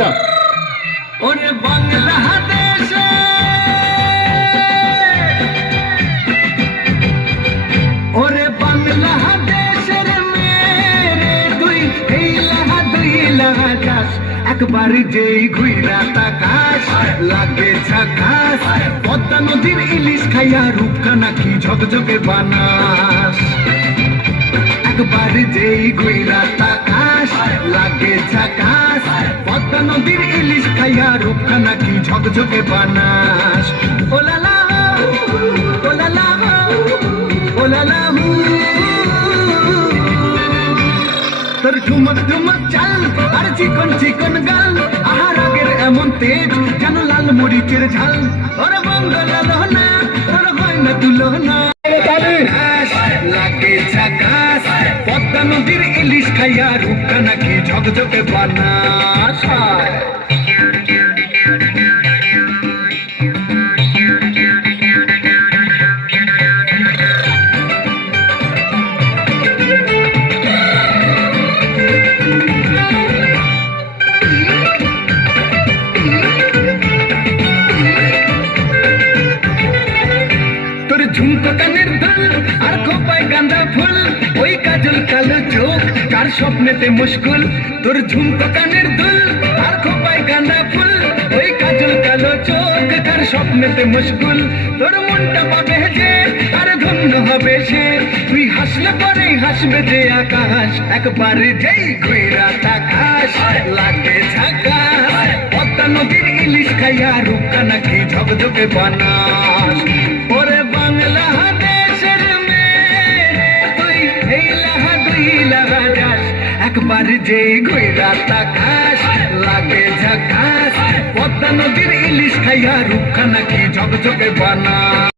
শুক্রিয়া। ওরে বাংলাদেশে ওরে বাংলাদেশের মেরে দুই লাহাদাস একবার যেই ঘুইরা তাকাস লাগে ঝাকাস পদ্মা নদীর ইলিশ খাইয়া রূপখানা কি ঝকঝকে বানাস একবার যেই ঘুইরা তাকাস লাগে ঝাকাস পদ্মা নদীর ইলিশ খাইয়া রূপখানা কি ঝকঝকে বানাস ওলালা ওলালা ওলালা তোর ঝুমক ঝুমক চাল আর চিকন চিকন গাল আহার আগের এমন তেজ যেন লাল মরিচের ঝাল ওর বঙ্গল লোহনা তোর গয়না তুলনা লাগে ঝাকাস পদ্মা নদীর ইলিশ খাইয়া রূপখানা কি ঝকঝকে বানাস ঝুমকো কানের দুল আর খোপায় গাঁদা ফুল ওই কাজল কালো চোখ কার স্বপ্নেতে মুশকুল তোর ঝুমকো কানের দুল আর খোপায় গাঁদা ফুল ওই কাজল কালো চোখ কার স্বপ্নেতে মুশকুল তোর মনটা পাবে যে আর ধন্য হবে সে তুই হাসলে পরে হাসবে যে আকাশ একবার যেই ঘুইরা তাকাস লাগে ঝাকাস পদ্মা নদীর ইলিশ খাইয়া রূপখানা কি ঝকঝকে বানাস ওরে বাংলাদেশের মেয়ে তুই দুই লাহাদাস একবার যে ঘুইরা তাকাস লাগে ঝাকাস পদ্মা নদীর ইলিশ খাইয়া রূপখানা কি ঝকঝকে বানাস